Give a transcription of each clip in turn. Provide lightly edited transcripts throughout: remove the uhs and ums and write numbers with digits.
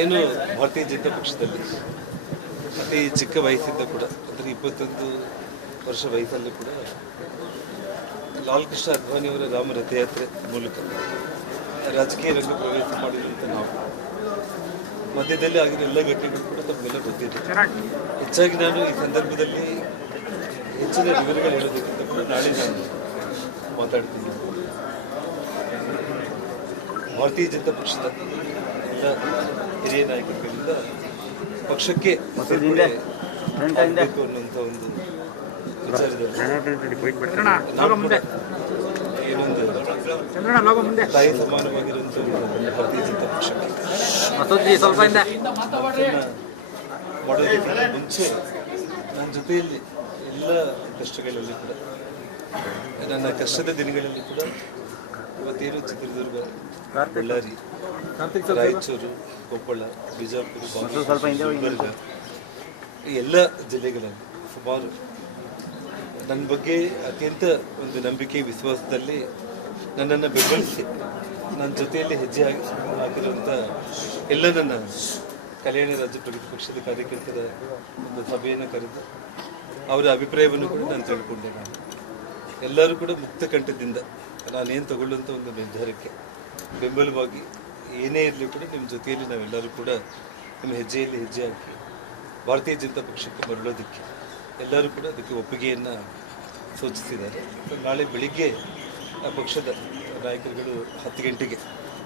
ಏನು ಭಾರತೀಯ ಜನತಾ ಪಕ್ಷದಲ್ಲಿ ಅತಿ ಚಿಕ್ಕ ವಯಸ್ಸಿಂದ ಕೂಡ ಅಂದರೆ 21 ವರ್ಷ ವಯಸ್ಸಲ್ಲೂ ಕೂಡ ಲಾಲ್ ಕೃಷ್ಣ ಅದ್ವಾನಿಯವರ ರಾಮ ರಥಯಾತ್ರೆ ಮೂಲಕ ರಾಜಕೀಯ ರಂಗ ಪ್ರವೇಶ ಮಾಡಿರುವಂಥ ನಾವು ಮಧ್ಯದಲ್ಲಿ ಆಗಿರೋ ಎಲ್ಲ ಘಟನೆಗಳು ಕೂಡ ತಮಗೆಲ್ಲ ಗೊತ್ತಿದೆ. ಹೆಚ್ಚಾಗಿ ನಾನು ಈ ಸಂದರ್ಭದಲ್ಲಿ ಹೆಚ್ಚಿನ ವಿವರಗಳು ಹೇಳೋದಕ್ಕಿಂತ ಕೂಡ ನಾಳೆ ನಾನು ಮಾತಾಡ್ತೀನಿ. ಭಾರತೀಯ ಜನತಾ ಪಕ್ಷದ ಎಲ್ಲ ಹಿರಿಯ ನಾಯಕರುಗಳಿಂದ ಪಕ್ಷಕ್ಕೆ ಆಗಬೇಕು ಅನ್ನುವಂಥ ಒಂದು ವಿಚಾರದಲ್ಲಿ ಏನೊಂದು ತಾಯಿ ಸಮಾನವಾಗಿರುವಂಥ ಭಾರತೀಯ ಜನತಾ ಪಕ್ಷಕ್ಕೆ ಮಾಡೋದಕ್ಕಿಂತ ಮುಂಚೆ ನನ್ನ ಜೊತೆಯಲ್ಲಿ ಎಲ್ಲ ಕಷ್ಟಗಳಲ್ಲಿ ಕೂಡ ನನ್ನ ಕಷ್ಟದ ದಿನಗಳಲ್ಲಿ ಕೂಡ ಇವತ್ತೇನು ಚಿತ್ರದುರ್ಗ, ಬಳ್ಳಾರಿ, ರಾಯಚೂರು, ಕೊಪ್ಪಳ, ಬಿಜಾಪುರ, ಗುಲ್ಬರ್ಗ ಈ ಎಲ್ಲ ಜಿಲ್ಲೆಗಳಲ್ಲಿ ಸುಮಾರು ನನ್ನ ಬಗ್ಗೆ ಅತ್ಯಂತ ಒಂದು ನಂಬಿಕೆ ವಿಶ್ವಾಸದಲ್ಲಿ ನನ್ನನ್ನು ಬೆಂಬಲಿಸಿ ನನ್ನ ಜೊತೆಯಲ್ಲಿ ಹೆಜ್ಜೆ ಹಾಕಿರುವಂಥ ಎಲ್ಲ ನನ್ನ ಕಲ್ಯಾಣ ರಾಜ್ಯ ಪ್ರಗತಿ ಪಕ್ಷದ ಕಾರ್ಯಕರ್ತರ ಒಂದು ಸಭೆಯನ್ನು ಕರೆದು ಅವರ ಅಭಿಪ್ರಾಯವನ್ನು ಕೂಡ ನಾನು ತಿಳ್ಕೊಂಡೆ. ನಾನು ಎಲ್ಲರೂ ಕೂಡ ಮುಕ್ತ ಕಂಠದಿಂದ ನಾನೇನು ತಗೊಳ್ಳುವಂಥ ಒಂದು ನಿರ್ಧಾರಕ್ಕೆ ಬೆಂಬಲವಾಗಿ ಏನೇ ಇರಲಿ ಕೂಡ ನಿಮ್ಮ ಜೊತೆಯಲ್ಲಿ ನಾವೆಲ್ಲರೂ ಕೂಡ ನಿಮ್ಮ ಹೆಜ್ಜೆಯಲ್ಲಿ ಹೆಜ್ಜೆ ಹಾಕಿ ಭಾರತೀಯ ಜನತಾ ಪಕ್ಷಕ್ಕೆ ಮರಳೋದಕ್ಕೆ ಎಲ್ಲರೂ ಕೂಡ ಅದಕ್ಕೆ ಒಪ್ಪಿಗೆಯನ್ನು ಸೂಚಿಸಿದ್ದಾರೆ. ನಾಳೆ ಬೆಳಿಗ್ಗೆ ಆ ಪಕ್ಷದ ನಾಯಕರುಗಳು 10 ಗಂಟೆಗೆ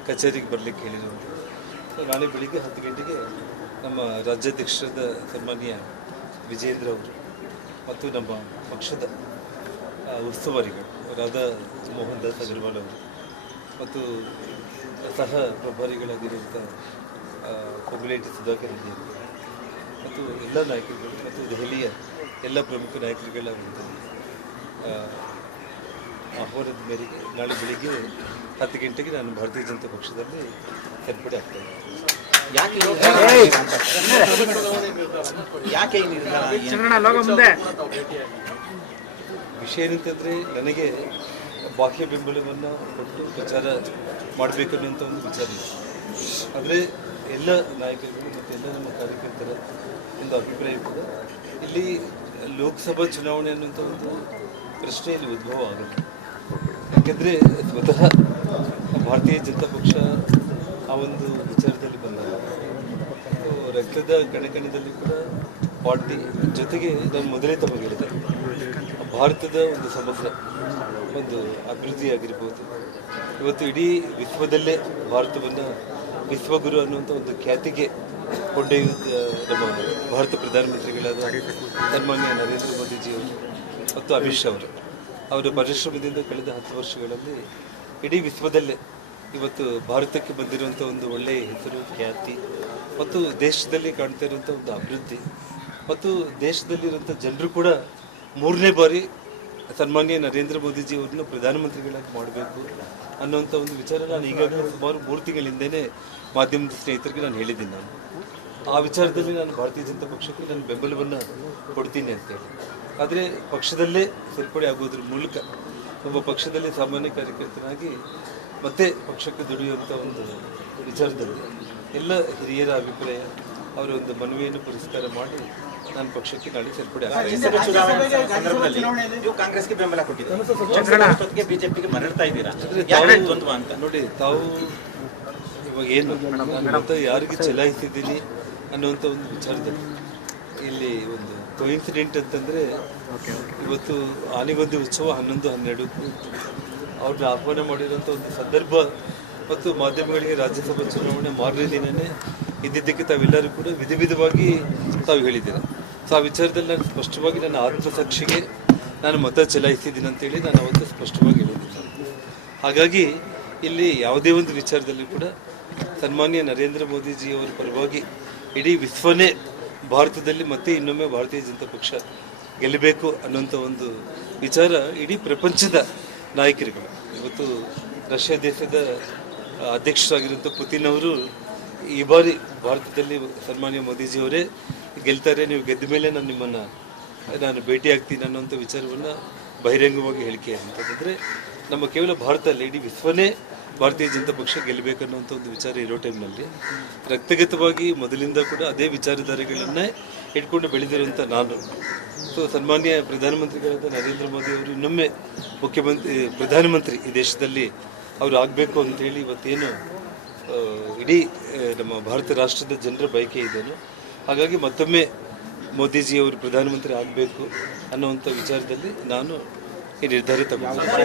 ಕಚೇರಿಗೆ ಬರಲಿಕ್ಕೆ ಹೇಳಿರುವುದು. ನಾಳೆ ಬೆಳಿಗ್ಗೆ 10 ಗಂಟೆಗೆ ನಮ್ಮ ರಾಜ್ಯಾಧ್ಯಕ್ಷರಾದ ಸನ್ಮಾನ್ಯ ವಿಜೇಂದ್ರ ಅವರು ಮತ್ತು ನಮ್ಮ ಪಕ್ಷದ ಉಸ್ತುವಾರಿಗಳು ರಾಧಾ ಮೋಹನ್ ದಾಸ್ ಅಗರ್ವಾಲ್ ಅವರು ಮತ್ತು ಸಹ ಪ್ರಭಾರಿಗಳಾಗಿರುವಂಥ ಕೊಗ್ಲೇಟಿ ಸುಧಾಕರ್ ರೆಡ್ಡಿ ಅವರು ಮತ್ತು ಎಲ್ಲ ನಾಯಕರುಗಳು ಮತ್ತು ದೆಹಲಿಯ ಎಲ್ಲ ಪ್ರಮುಖ ನಾಯಕರುಗಳ ಒಂದು ಆಹ್ವಾನದ ಮೇರೆಗೆ ನಾಳೆ ಬೆಳಿಗ್ಗೆ 10 ಗಂಟೆಗೆ ನಾನು ಭಾರತೀಯ ಜನತಾ ಪಕ್ಷದಲ್ಲಿ ಸೇರ್ಪಡೆ ಆಗ್ತೇನೆ. ವಿಷಯ ಏನಂತಂದರೆ ನನಗೆ ಬಾಹ್ಯ ಬೆಂಬಲವನ್ನು ಕೊಟ್ಟು ಪ್ರಚಾರ ಮಾಡಬೇಕು ಅನ್ನೋಂಥ ಒಂದು ವಿಚಾರ ಇದೆ. ಆದರೆ ಎಲ್ಲ ನಾಯಕರುಗಳು ಮತ್ತು ಎಲ್ಲ ನಮ್ಮ ಕಾರ್ಯಕರ್ತರ ಒಂದು ಅಭಿಪ್ರಾಯ ಕೂಡ ಇಲ್ಲಿ ಲೋಕಸಭಾ ಚುನಾವಣೆ ಅನ್ನುವಂಥ ಒಂದು ಪ್ರಶ್ನೆ ಇಲ್ಲಿ ಉದ್ಭವ ಆಗುತ್ತೆ. ಯಾಕೆಂದರೆ ಸ್ವತಃ ಭಾರತೀಯ ಜನತಾ ಪಕ್ಷ ಆ ಒಂದು ವಿಚಾರದಲ್ಲಿ ಬಂದಾಗ ರಕ್ತದ ಕಣಕಣದಲ್ಲಿ ಕೂಡ ಪಾರ್ಟಿ ಜೊತೆಗೆ ನಾನು ಮೊದಲೇ ತಮಗೆ ಹೇಳಿದೆ, ಭಾರತದ ಒಂದು ಸಮಗ್ರ ಒಂದು ಅಭಿವೃದ್ಧಿ ಆಗಿರ್ಬೋದು. ಇವತ್ತು ಇಡೀ ವಿಶ್ವದಲ್ಲೇ ಭಾರತವನ್ನು ವಿಶ್ವಗುರು ಅನ್ನುವಂಥ ಒಂದು ಖ್ಯಾತಿಗೆ ಕೊಂಡೊಯ್ಯುತ್ತ ನಮ್ಮ ಭಾರತ ಪ್ರಧಾನಮಂತ್ರಿಗಳಾದ ಸನ್ಮಾನ್ಯ ನರೇಂದ್ರ ಮೋದಿಜಿಯವರು ಮತ್ತು ಅಮಿತ್ ಶಾ ಅವರು ಅವರ ಪರಿಶ್ರಮದಿಂದ ಕಳೆದ 10 ವರ್ಷಗಳಲ್ಲಿ ಇಡೀ ವಿಶ್ವದಲ್ಲೇ ಇವತ್ತು ಭಾರತಕ್ಕೆ ಬಂದಿರುವಂಥ ಒಂದು ಒಳ್ಳೆಯ ಹೆಸರು, ಖ್ಯಾತಿ ಮತ್ತು ದೇಶದಲ್ಲಿ ಕಾಣ್ತಾ ಇರುವಂಥ ಒಂದು ಅಭಿವೃದ್ಧಿ ಮತ್ತು ದೇಶದಲ್ಲಿರುವಂಥ ಜನರು ಕೂಡ 3ನೇ ಬಾರಿ ಸನ್ಮಾನ್ಯ ನರೇಂದ್ರ ಮೋದಿಜಿಯವರನ್ನು ಪ್ರಧಾನಮಂತ್ರಿಗಳಾಗಿ ಮಾಡಬೇಕು ಅನ್ನೋಂಥ ಒಂದು ವಿಚಾರ ನಾನು ಈಗಾಗಲೇ ಸುಮಾರು 3 ತಿಂಗಳಿಂದನೇ ಮಾಧ್ಯಮದ ಸ್ನೇಹಿತರಿಗೆ ನಾನು ಹೇಳಿದ್ದೀನಿ. ನಾನು ಆ ವಿಚಾರದಲ್ಲಿ ನಾನು ಭಾರತೀಯ ಜನತಾ ಪಕ್ಷಕ್ಕೆ ನಾನು ಬೆಂಬಲವನ್ನು ಕೊಡ್ತೀನಿ ಅಂತೇಳಿ. ಆದರೆ ಪಕ್ಷದಲ್ಲೇ ಸೇರ್ಪಡೆ ಆಗೋದ್ರ ಮೂಲಕ ಒಬ್ಬ ಪಕ್ಷದಲ್ಲಿ ಸಾಮಾನ್ಯ ಕಾರ್ಯಕರ್ತನಾಗಿ ಮತ್ತೆ ಪಕ್ಷಕ್ಕೆ ದುಡಿಯುವಂಥ ಒಂದು ವಿಚಾರದಲ್ಲಿ ಎಲ್ಲ ಹಿರಿಯರ ಅಭಿಪ್ರಾಯ ಅವರ ಒಂದು ಮನವಿಯನ್ನು ಪುರಸ್ಕಾರ ಮಾಡಿ ನಾನು ಪಕ್ಷಕ್ಕೆ ನಾಳೆ ಸೇರ್ಪಡೆ ಕಾಂಗ್ರೆಸ್ಗೆ ಬೆಂಬಲ ಬಿಜೆಪಿಗೆ ಮರಳ್ತಾ ಇದ್ದೀರಾ ನೋಡಿ. ತಾವು ಇವಾಗ ಏನು ನಾನು ಯಾರಿಗೆ ಚಲಾಯಿಸಿದ್ದೀನಿ ಅನ್ನುವಂಥ ಒಂದು ವಿಚಾರದಲ್ಲಿ ಇಲ್ಲಿ ಒಂದು ಕೋಇನ್ಸಿಡೆಂಟ್ ಅಂತಂದರೆ ಇವತ್ತು ಆನೆಗೊಂದಿ ಉತ್ಸವ 11-12 ಅವ್ರನ್ನ ಆಹ್ವಾನ ಮಾಡಿರೋಂಥ ಒಂದು ಸಂದರ್ಭ ಮತ್ತು ಮಾಧ್ಯಮಗಳಿಗೆ ರಾಜ್ಯಸಭಾ ಚುನಾವಣೆ ಮಾರನೇ ದಿನವೇ ಇದ್ದಿದ್ದಕ್ಕೆ ತಾವೆಲ್ಲರೂ ಕೂಡ ವಿಧವಾಗಿ ತಾವು ಹೇಳಿದ್ದೀರ. ಸೊ ಆ ವಿಚಾರದಲ್ಲಿ ನಾನು ಸ್ಪಷ್ಟವಾಗಿ ನನ್ನ ಆತ್ಮಸಾಕ್ಷಿಗೆ ನಾನು ಮತ ಚಲಾಯಿಸಿದ್ದೀನಿ ಅಂತೇಳಿ ನಾನು ಅವತ್ತು ಸ್ಪಷ್ಟವಾಗಿ ಹೇಳಿದ್ದೀನಿ. ಹಾಗಾಗಿ ಇಲ್ಲಿ ಯಾವುದೇ ಒಂದು ವಿಚಾರದಲ್ಲಿ ಕೂಡ ಸನ್ಮಾನ್ಯ ನರೇಂದ್ರ ಮೋದಿಜಿಯವರ ಪರವಾಗಿ ಇಡೀ ವಿಶ್ವನೇ ಭಾರತದಲ್ಲಿ ಮತ್ತೆ ಇನ್ನೊಮ್ಮೆ ಭಾರತೀಯ ಜನತಾ ಪಕ್ಷ ಗೆಲ್ಲಬೇಕು ಅನ್ನೋಂಥ ಒಂದು ವಿಚಾರ ಇಡೀ ಪ್ರಪಂಚದ ನಾಯಕರುಗಳು. ಇವತ್ತು ರಷ್ಯಾ ದೇಶದ ಅಧ್ಯಕ್ಷರಾಗಿರುವಂಥ ಪುತಿನ್ ಅವರು ಈ ಬಾರಿ ಭಾರತದಲ್ಲಿ ಸನ್ಮಾನ್ಯ ಮೋದಿಜಿಯವರೇ ಗೆಲ್ತಾರೆ, ನೀವು ಗೆದ್ದ ಮೇಲೆ ನಾನು ನಿಮ್ಮನ್ನು ನಾನು ಭೇಟಿಯಾಗ್ತೀನಿ ಅನ್ನೋಂಥ ವಿಚಾರವನ್ನು ಬಹಿರಂಗವಾಗಿ ಹೇಳಿಕೆ ಅಂತಂದರೆ ನಮ್ಮ ಕೇವಲ ಭಾರತ ಅಲ್ಲ, ಇಡೀ ವಿಶ್ವನೇ ಭಾರತೀಯ ಜನತಾ ಪಕ್ಷ ಗೆಲ್ಲಬೇಕನ್ನುವಂಥ ಒಂದು ವಿಚಾರ ಇರೋ ಟೈಮ್ನಲ್ಲಿ ರಕ್ತಗತವಾಗಿ ಮೊದಲಿಂದ ಕೂಡ ಅದೇ ವಿಚಾರಧಾರೆಗಳನ್ನೇ ಇಟ್ಕೊಂಡು ಬೆಳೆದಿರುವಂಥ ನಾನು. ಸೊ ಸನ್ಮಾನ್ಯ ಪ್ರಧಾನಮಂತ್ರಿಗಳಾದ ನರೇಂದ್ರ ಮೋದಿ ಅವರು ಇನ್ನೊಮ್ಮೆ ಪ್ರಧಾನಮಂತ್ರಿ ಈ ದೇಶದಲ್ಲಿ ಅವರು ಆಗಬೇಕು ಅಂತೇಳಿ ಇವತ್ತೇನು ಇಡೀ ನಮ್ಮ ಭಾರತ ರಾಷ್ಟ್ರದ ಜನರ ಬಯಕೆ ಇದೆಯೋ, ಹಾಗಾಗಿ ಮತ್ತೊಮ್ಮೆ ಮೋದಿಜಿಯವರು ಪ್ರಧಾನಮಂತ್ರಿ ಆಗಬೇಕು ಅನ್ನುವಂಥ ವಿಚಾರದಲ್ಲಿ ನಾನು ಈ ನಿರ್ಧಾರ ತಗೊಂಡಿದ್ದೆ.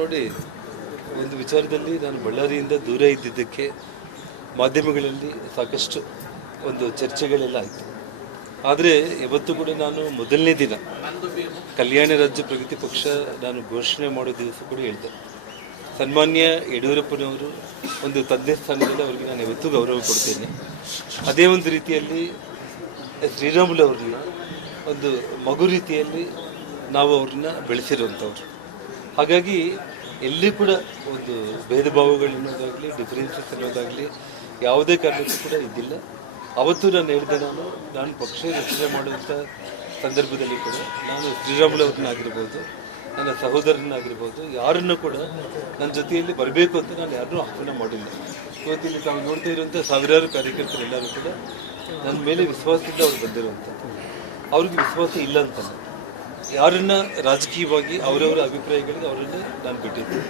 ನೋಡಿ, ಒಂದು ವಿಚಾರದಲ್ಲಿ ನಾನು ಬಳ್ಳಾರಿಯಿಂದ ದೂರ ಇದ್ದಿದ್ದಕ್ಕೆ ಮಾಧ್ಯಮಗಳಲ್ಲಿ ಸಾಕಷ್ಟು ಒಂದು ಚರ್ಚೆಗಳೆಲ್ಲ ಆಯಿತು. ಆದರೆ ಇವತ್ತು ಕೂಡ ನಾನು ಮೊದಲನೇ ದಿನ ಕಲ್ಯಾಣ ರಾಜ್ಯ ಪ್ರಗತಿ ಪಕ್ಷ ನಾನು ಘೋಷಣೆ ಮಾಡೋ ದಿವಸ ಕೂಡ ಹೇಳಿದೆ, ಸನ್ಮಾನ್ಯ ಯಡಿಯೂರಪ್ಪನವರು ಒಂದು ತಂದೆ ಸ್ಥಾನದಲ್ಲಿ ಅವರಿಗೆ ನಾನು ಇವತ್ತು ಗೌರವ ಕೊಡ್ತೇನೆ. ಅದೇ ಒಂದು ರೀತಿಯಲ್ಲಿ ಶ್ರೀರಾಮುಲು ಅವ್ರನ್ನ ಒಂದು ಮಗು ರೀತಿಯಲ್ಲಿ ನಾವು ಅವ್ರನ್ನ ಬೆಳೆಸಿರುವಂಥವ್ರು. ಹಾಗಾಗಿ ಎಲ್ಲಿ ಕೂಡ ಒಂದು ಭೇದ ಭಾವಗಳು ಅನ್ನೋದಾಗಲಿ ಡಿಫ್ರೆನ್ಸಸ್ ಅನ್ನೋದಾಗಲಿ ಯಾವುದೇ ಕಾರಣಕ್ಕೂ ಕೂಡ ಇದ್ದಿಲ್ಲ. ಅವತ್ತು ನಾನು ಹೇಳಿದೆ, ನಾನು ಪಕ್ಷ ರಚನೆ ಮಾಡುವಂಥ ಸಂದರ್ಭದಲ್ಲಿ ಕೂಡ ನಾನು ಶ್ರೀರಾಮುಲು ಅವ್ರನ್ನಾಗಿರ್ಬೋದು, ನನ್ನ ಸಹೋದರನಾಗಿರ್ಬೋದು, ಯಾರನ್ನು ಕೂಡ ನನ್ನ ಜೊತೆಯಲ್ಲಿ ಬರಬೇಕು ಅಂತ ನಾನು ಯಾರನ್ನೂ ಆಹ್ವಾನ ಮಾಡಿಲ್ಲ. ಇವತ್ತಿಲ್ಲಿ ತಾವು ನೋಡ್ತಾ ಇರುವಂಥ ಸಾವಿರಾರು ಕಾರ್ಯಕರ್ತರೆಲ್ಲರೂ ಕೂಡ ನನ್ನ ಮೇಲೆ ವಿಶ್ವಾಸದಿಂದ ಅವ್ರು ಬಂದಿರುವಂಥದ್ದು. ಅವ್ರಿಗೆ ವಿಶ್ವಾಸ ಇಲ್ಲ ಅಂತಲ್ಲ, ಯಾರನ್ನ ರಾಜಕೀಯವಾಗಿ ಅವರವರ ಅಭಿಪ್ರಾಯಗಳಿಗೆ ಅವರನ್ನೇ ನಾನು ಬಿಟ್ಟಿದ್ದೆ.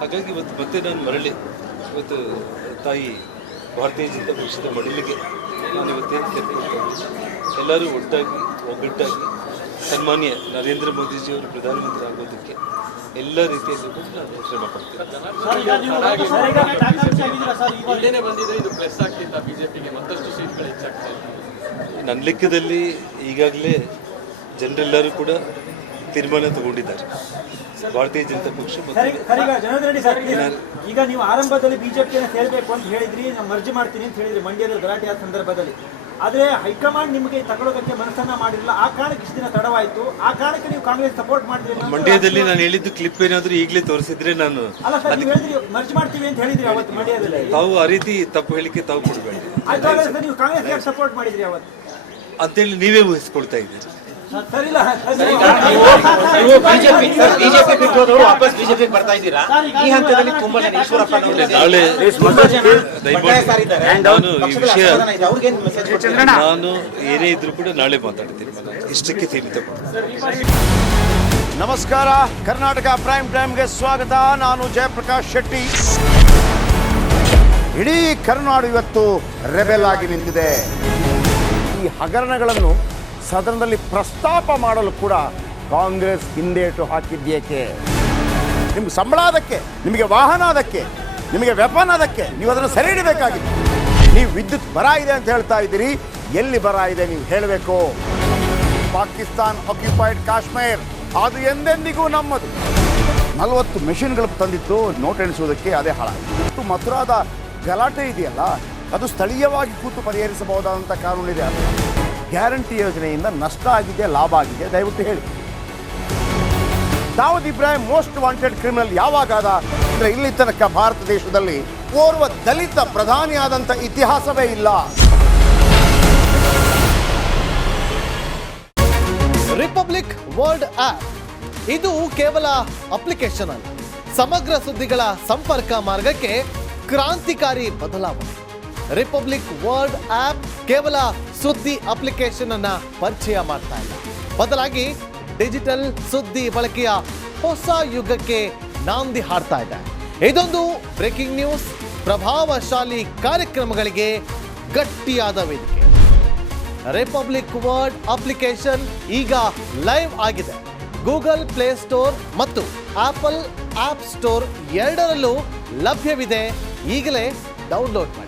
ಹಾಗಾಗಿ ಇವತ್ತು ಮತ್ತೆ ನಾನು ಮರಳಿ ಇವತ್ತು ತಾಯಿ ಭಾರತೀಯ ಜನತಾ ಪಕ್ಷದ ಮಡಿಲಿಗೆ ನಾನು ಇವತ್ತೇನು ಸೇರ್ಕೊಳ್ತಾ ಎಲ್ಲರೂ ಒಟ್ಟಾಗಿ ಒಗ್ಗಟ್ಟಾಗಿ ಸನ್ಮಾನ್ಯ ನರೇಂದ್ರ ಮೋದಿಜಿಯವರು ಪ್ರಧಾನಮಂತ್ರಿ ಆಗೋದಕ್ಕೆ ಎಲ್ಲ ರೀತಿಯಲ್ಲೂ ಕೂಡ ನಾನು ಶ್ರಮ ಪಡ್ತೇನೆ. ನನ್ನ ಲೆಕ್ಕದಲ್ಲಿ ಈಗಾಗಲೇ ಜನರೆಲ್ಲರೂ ಕೂಡ ತೀರ್ಮಾನ ತಗೊಂಡಿದ್ದಾರೆ. ಭಾರತೀಯ ಜನತಾ ಪಕ್ಷ ಈಗ ನೀವು ಆರಂಭದಲ್ಲಿ ಬಿಜೆಪಿಯನ್ನು ಸೇರಬೇಕು ಅಂತ ಹೇಳಿದ್ರಿ, ನಾನು ಮರ್ಜಿ ಮಾಡ್ತೀನಿ ಅಂತ ಹೇಳಿದ್ರಿ ಮಂಡ್ಯದ ಗಲಾಟೆಯ ಸಂದರ್ಭದಲ್ಲಿ. ಆದರೆ ಹೈಕಮಾಂಡ್ ನಿಮಗೆ ತಗೊಳ್ಳೋದಕ್ಕೆ ಮನಸ್ಸನ್ನ ಮಾಡಿರಲಿಲ್ಲ, ಆ ಕಾರಣಕ್ಕೆ ಇಷ್ಟು ದಿನ ತಡವಾಯಿತು. ಆ ಕಾರಣಕ್ಕೆ ನೀವು ಕಾಂಗ್ರೆಸ್ ಸಪೋರ್ಟ್ ಮಾಡಿದ್ರಿ. ಮಂಡ್ಯದಲ್ಲಿ ನಾನು ಹೇಳಿದ್ದು ಕ್ಲಿಪ್ ಏನಾದರೂ ಈಗಲೇ ತೋರಿಸಿದ್ರೆ ನಾನು ಅಲ್ಲ ಸರ್, ನೀವು ಹೇಳಿದ್ರಿ ಮರ್ಜಿ ಮಾಡ್ತೀವಿ ಅಂತ ಹೇಳಿದ್ರಿ ಅವತ್ತು ಮಂಡ್ಯದಲ್ಲಿ. ತಾವು ಆ ರೀತಿ ತಪ್ಪು ಹೇಳಿಕೆ ತಾವು ಕೊಡಬೇಡಿ. ನೀವು ಕಾಂಗ್ರೆಸ್ ಸಪೋರ್ಟ್ ಮಾಡಿದ್ರಿ ಅವತ್ತು ಅಂತೇಳಿ ನೀವೇ ಊಹಿಸ್ಕೊಳ್ತಾ ಇದ್ದೀರಿ. ಬಿಜೆಪಿ ಬಿಟ್ಟೋದವರು ವಾಪಸ್ ಬಿಜೆಪಿ ಬರ್ತಾ ಇದ್ದೀರಾ? ಈ ಹಂತದಲ್ಲಿ ತುಂಬಾ ಜನ ಈಶ್ವರಪ್ಪ ನಾಳೆ ನಾನು ಈ ವಿಷಯ ನಾನು ಏನೇ ಇದ್ರೂ ಕೂಡ ನಾಳೆ ಮಾತಾಡ್ತೀನಿ. ಇಷ್ಟಕ್ಕೆ ಸೀಮಿತ. ನಮಸ್ಕಾರ, ಕರ್ನಾಟಕ ಪ್ರೈಮ್ ಟೈಮ್ಗೆ ಸ್ವಾಗತ. ನಾನು ಜಯಪ್ರಕಾಶ್ ಶೆಟ್ಟಿ. ಇಡೀ ಕರ್ನಾಡು ಇವತ್ತು ರೆಬೆಲ್ ಆಗಿ ನಿಂತಿದೆ. ಈ ಹಗರಣಗಳನ್ನು ಸದನದಲ್ಲಿ ಪ್ರಸ್ತಾಪ ಮಾಡಲು ಕೂಡ ಕಾಂಗ್ರೆಸ್ ಹಿಂದೇಟು ಹಾಕಿದ್ದೇಕೆ? ನಿಮ್ಗೆ ಸಂಬಳ ಅದಕ್ಕೆ, ನಿಮಗೆ ವಾಹನ ಅದಕ್ಕೆ, ನಿಮಗೆ ವೆಪನ್ ಅದಕ್ಕೆ, ನೀವು ಅದನ್ನು ಸೆರೆ ಹಿಡಬೇಕಾಗಿದೆ. ನೀವು ವಿದ್ಯುತ್ ಬರ ಇದೆ ಅಂತ ಹೇಳ್ತಾ ಇದ್ದೀರಿ, ಎಲ್ಲಿ ಬರ ಇದೆ ನೀವು ಹೇಳಬೇಕು. ಪಾಕಿಸ್ತಾನ್ ಆಕ್ಯುಪೈಡ್ ಕಾಶ್ಮೀರ್ ಅದು ಎಂದೆಂದಿಗೂ ನಮ್ಮದು. 40 ಮೆಷಿನ್ಗಳು ತಂದಿತ್ತು ನೋಟ್ ಎಣಿಸುವುದಕ್ಕೆ, ಅದೇ ಹಾಳಾಯಿತು. ಮಥುರಾದ ಗಲಾಟೆ ಇದೆಯಲ್ಲ, ಅದು ಸ್ಥಳೀಯವಾಗಿ ಕೂತು ಪರಿಹರಿಸಬಹುದಾದಂಥ ಕಾನೂನಿದೆ. ಗ್ಯಾರಂಟಿ ಯೋಜನೆಯಿಂದ ನಷ್ಟ ಆಗಿದೆ, ಲಾಭ ಆಗಿದೆ, ದಯವಿಟ್ಟು ಹೇಳಿ. Dawood Ibrahim most wanted criminal ಯಾವಾಗಾದ ಅಂದರೆ ಇಲ್ಲಿ ತನಕ ಭಾರತ ದೇಶದಲ್ಲಿ ಓರ್ವ ದಲಿತ ಪ್ರಧಾನಿಯಾದಂಥ ಇತಿಹಾಸವೇ ಇಲ್ಲ. ರಿಪಬ್ಲಿಕ್ ವರ್ಲ್ಡ್ ಆಪ್ ಇದು ಕೇವಲ ಅಪ್ಲಿಕೇಶನ್ ಅಲ್ಲ, ಸಮಗ್ರ ಸುದ್ದಿಗಳ ಸಂಪರ್ಕ ಮಾರ್ಗಕ್ಕೆ ಕ್ರಾಂತಿಕಾರಿ ಬದಲಾವಣೆ. ರಿಪಬ್ಲಿಕ್ ವರ್ಲ್ಡ್ ಆಪ್ ಕೇವಲ ಸುದ್ದಿ ಅಪ್ಲಿಕೇಶನ್ ಅನ್ನ ಪರಿಚಯ ಮಾಡ್ತಾ ಇಲ್ಲ, ಬದಲಾಗಿ ಡಿಜಿಟಲ್ ಸುದ್ದಿ ಬಳಕೆಯ ಹೊಸ ಯುಗಕ್ಕೆ ನಾಂದಿ ಹಾಡ್ತಾ ಇದೆ. ಇದೊಂದು ಬ್ರೇಕಿಂಗ್ ನ್ಯೂಸ್, ಪ್ರಭಾವಶಾಲಿ ಕಾರ್ಯಕ್ರಮಗಳಿಗೆ ಗಟ್ಟಿಯಾದ ವೇದಿಕೆ. ರಿಪಬ್ಲಿಕ್ ವರ್ಲ್ಡ್ ಅಪ್ಲಿಕೇಶನ್ ಈಗ ಲೈವ್ ಆಗಿದೆ. ಗೂಗಲ್ ಪ್ಲೇ ಸ್ಟೋರ್ ಮತ್ತು ಆಪಲ್ ಆಪ್ ಸ್ಟೋರ್ ಎರಡರಲ್ಲೂ ಲಭ್ಯವಿದೆ. ಈಗಲೇ ಡೌನ್ಲೋಡ್ ಮಾಡಿ.